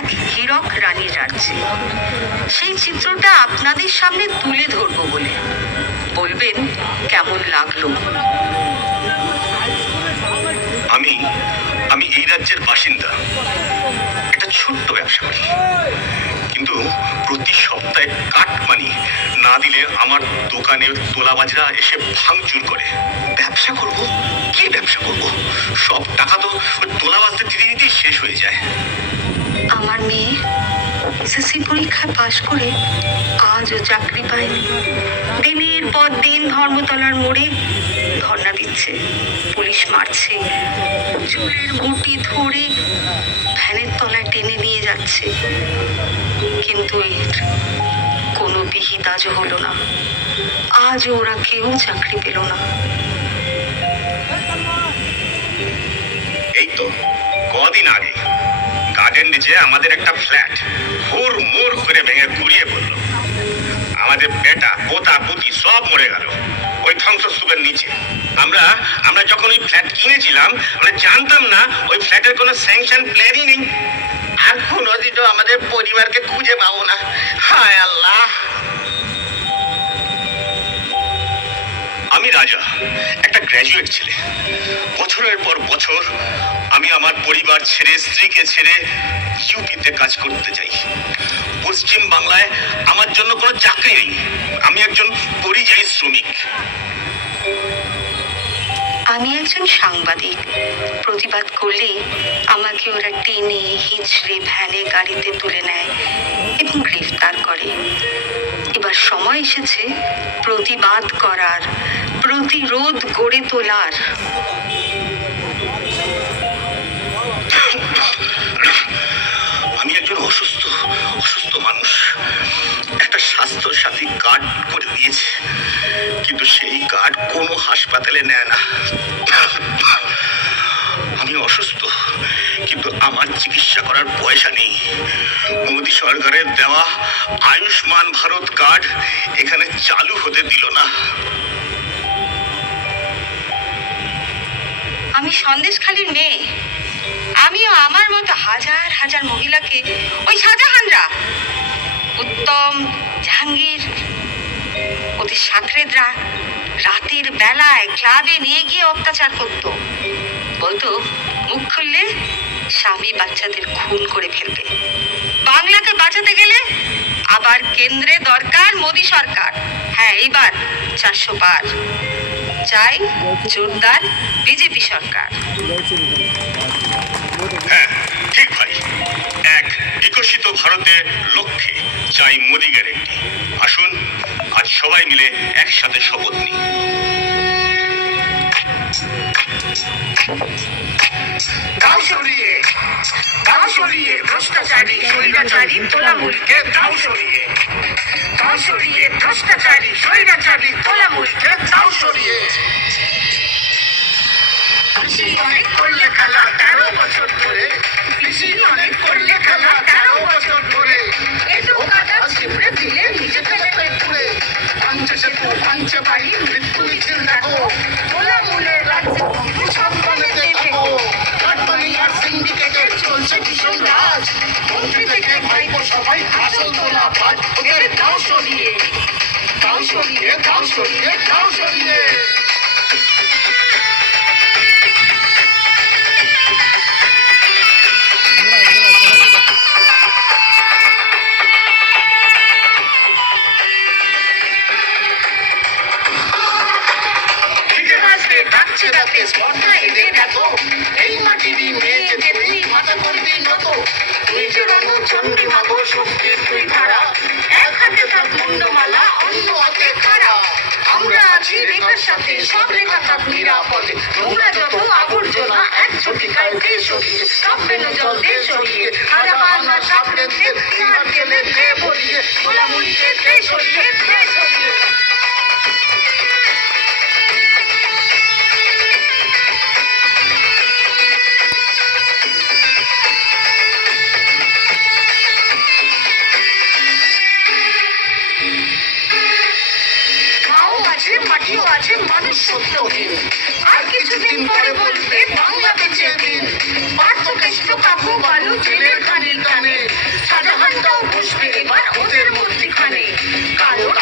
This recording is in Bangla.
এক হীরক রানীর রাজ্যে। সেই চিত্রটা আপনাদের সামনে তুলে ধরবো বলে। বলবেন কেমন লাগলো। আমি আমি এই রাজ্যের বাসিন্দা, একটা ছোট্ট ব্যবসা করি, কিন্তু প্রতি সপ্তাহে কাটমানি না দিলে আমার দোকানে তোলাবাজরা এসে ভাঙচুর করে। ব্যবসা করব, কি ব্যবসা করব? সব টাকা তো ওই তোলাবাজদের দিতে দিতেই শেষ হয়ে যায়। আমার মেয়ে এসএসসি পরীক্ষায় পাশ করে আজও চাকরি পায়নি। দিনের পর দিন ধর্মতলার মোড়ে ধর্ণা দিচ্ছে, পুলিশ মারছে, চুলের মুঠি ধরে ভ্যানের তলায় টেনে নিয়ে যাচ্ছে। কিন্তু এর কোনো বিহিত আজও হলো না। আজও ওরা কেউ চাকরি পেল না। এই তো কদিন আগে গার্ডেন নিচে আমাদের একটা ফ্ল্যাট হুড় মুড় করে ভেঙে গুড়িয়ে পড়লো। আমাদের বেটা পোতা পুতি সব মরে গেল ওই ধ্বংসস্তূপের নিচে। আমরা যখন ওই ফ্ল্যাট কিনেছিলাম আমরা জানতাম না ওই ফ্ল্যাটের কোনো স্যাংশন প্ল্যানই নেই। আর কোনোদিনও আমাদের পরিবারকে খুঁজে পাবো না। হায় আল্লাহ। আমি রাজা, একটা গ্র্যাজুয়েট ছেলে। বছরের পর বছর আমি আমার পরিবার ছেড়ে, স্ত্রীকে ছেড়ে ইউপিতে কাজ করতে যাই। পশ্চিম বাংলায় আমার জন্য কোনো চাকরি নেই। আমি একজন পরিযায়ী শ্রমিক। আমি একজন সাংবাদিক। প্রতিবাদ করলে আমাকে ওরা টেনে হিঁচড়ে ভ্যানে গাড়িতে তুলে নেয় এবং গ্রেফতার করে। এবার সময় এসেছে প্রতিবাদ করার, প্রতিরোধ গড়ে তোলার। আমি একজন অসুস্থ মানুষ। একটা স্বাস্থ্য সাথী কার্ড করে দিয়েছে, কিন্তু সেই কার্ড কোনো হাসপাতালে নেয় না। আমি অসুস্থ, কিন্তু আমার চিকিৎসা করার পয়সা নেই। মোদী সরকারের দেওয়া আয়ুষ্মান ভারত কার্ড এখানে চালু হতে দিল না। আমি সন্দেশখালীর মেয়ে। আমিও আমার মতো হাজার হাজার মহিলাকে ওই শাহজাহানরা, উত্তম, জাহাঙ্গীর, ওদের সাকরেদরা রাতের বেলায় ক্লাবে নিয়ে গিয়ে অত্যাচার করত। বলতো মুখ খুললে স্বামী বাচ্চাদের খুন করে ফেলবে। বাংলাকে বাঁচাতে গেলে আবার কেন্দ্রে দরকার মোদী সরকার। হ্যাঁ, এইবার 400 পার চাই, জোরদার বিজেপি সরকার। হ্যাঁ ঠিক ভাই, এক বিকশিত ভারতের লক্ষ্যে চাই মোদী গ্যারেন্টি। আসুন আজ সবাই মিলে একসাথে শপথ নিই। দাও সরিয়ে ভ্রষ্টাচারী স্বৈরাচারী তোলামুলকে দাও সরিয়ে ভ্রষ্টাচারী স্বৈরাচারী তোলামুলকে দাও সরিয়ে। কৃষি অনেক করলে খেলা 13 বছর ধরে, কৃষি অনেক করলে খেলা 13 বছর ধরে। এতো কাটা ছিপড়ে দিলে নিজে থেকে পেটুরে, পঞ্চে বাড়ি মৃত্যু মিছিল দেখো। তোলামুলের রাজ্যে বন্ধু সম্মানেতে থাকো। কাটমানি আর সিন্ডিকেটের চলছে ভীষণ রাজ। মন্ত্রী থেকে ভাইপো সবাই আসল তোলা বাজ। ওদের দাও সরিয়ে। ডাকছে রাতে স্পর্ধা এদের দেখো। এই মাটিরই মেয়ে যে তুই মাথা করবি নত। তুই যে রণচণ্ডী মাগো শক্তির তুই ধারা। এক হাতে থাক মুন্ডমালা, অন্য হাতে খাড়া। আমরা আছি রেখার সাথে, সব রেখা থাক নিরাপদে। নোংরা যত আবর্জনা এক ঝটিকায় দে সরিয়ে। সব ফেলে জল দে সরিয়ে। হারা পাল্লা সাপড়ে দে, তিহার গেলে দে বলিয়ে। তোলামুলকে দে সরিয়ে। মাটিও আছে, মানুষ সত্যহীন। আর কিছুদিন পরে বলবে বাংলা বেঁচে দিন। পার্থকেষ্ট কাকু বালু জেলের খানির টানে। কালো